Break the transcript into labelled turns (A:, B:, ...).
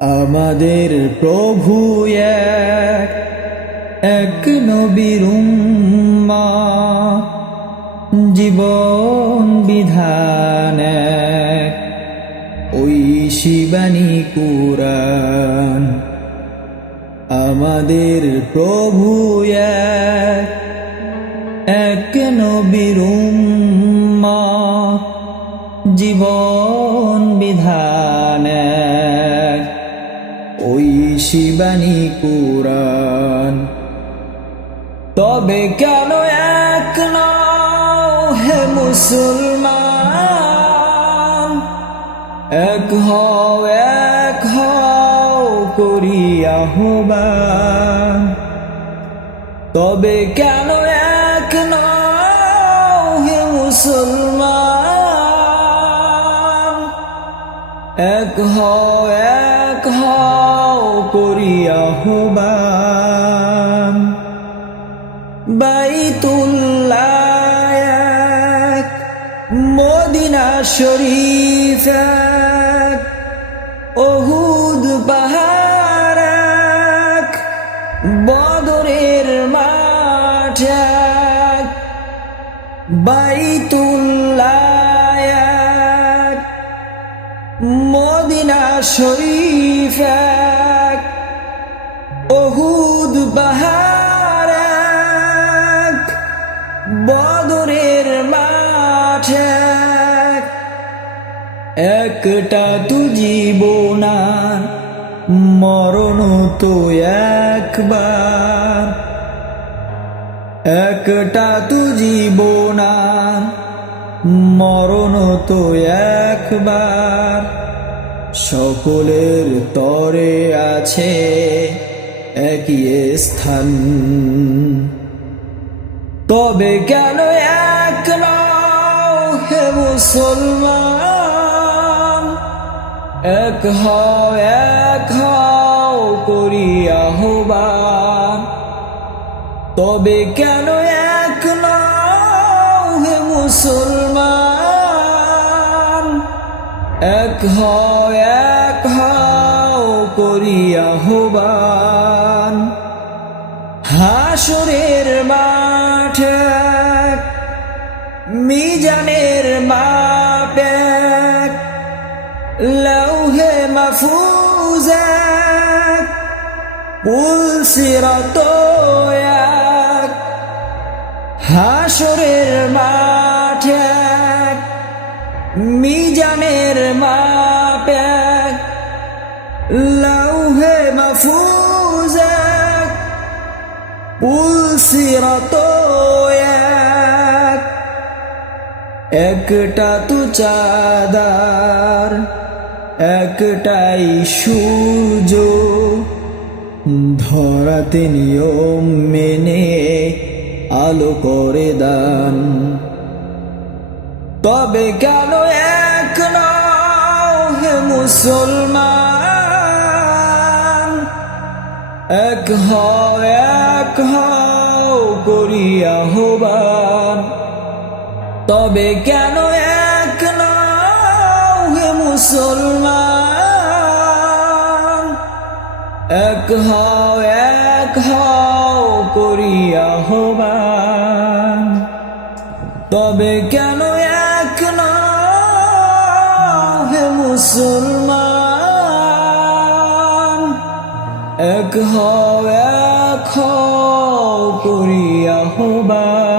A: আমাদের প্রভু এক এক নবীর জীবন বিধান ওই শিবানী কুরআন। আমাদের প্রভু এক এক নবীর জীবন বিধান শিবানী কুরআন। তবে কেন এক হে মুসলমান? এক হও এক হও করি আহ্বান তবে কেন এক হে মুসলমান? এক হও এক হও আহ্বান বাইতুল্লাহ এক, মদিনা শরীফ অহুদ পাহাড় এক, বদরের মাঠ এক, মদিনা শরীফ অহুদ এক, বদরের মাঠ একটা তু জীবনা মরণ তো একবার। একটা তু জীবনা মরণ তো একবার। সকলের তরে আছে একই স্থান। তবে কেন এক হে মুসলমান? এক হও এক হও করি আহ্বান। তবে কেন এক হে মুসলমান? এক হও এক হও করি আহ্বান। হাসরের মাঠ মিজানের মাপ লৌহে মাফুজ পুলসিরত হাসরের মাঠ মিজানের মাপ লৌহে মাফুজ পুলসিরত এক একটা তু চাদার, একটাই সূর্য ধরাতে নিয়ম মেনে আলো করে দান। তবে কেন এক নও মুসলমান? এক হও এক হও করি আহ্বান। তবে কেন এক নও হে মুসলমান? এক হও এক হও করি আহ্বান। তবে কেন এক নও হে মুসলমান? এক হও এক হও করি আহ্বান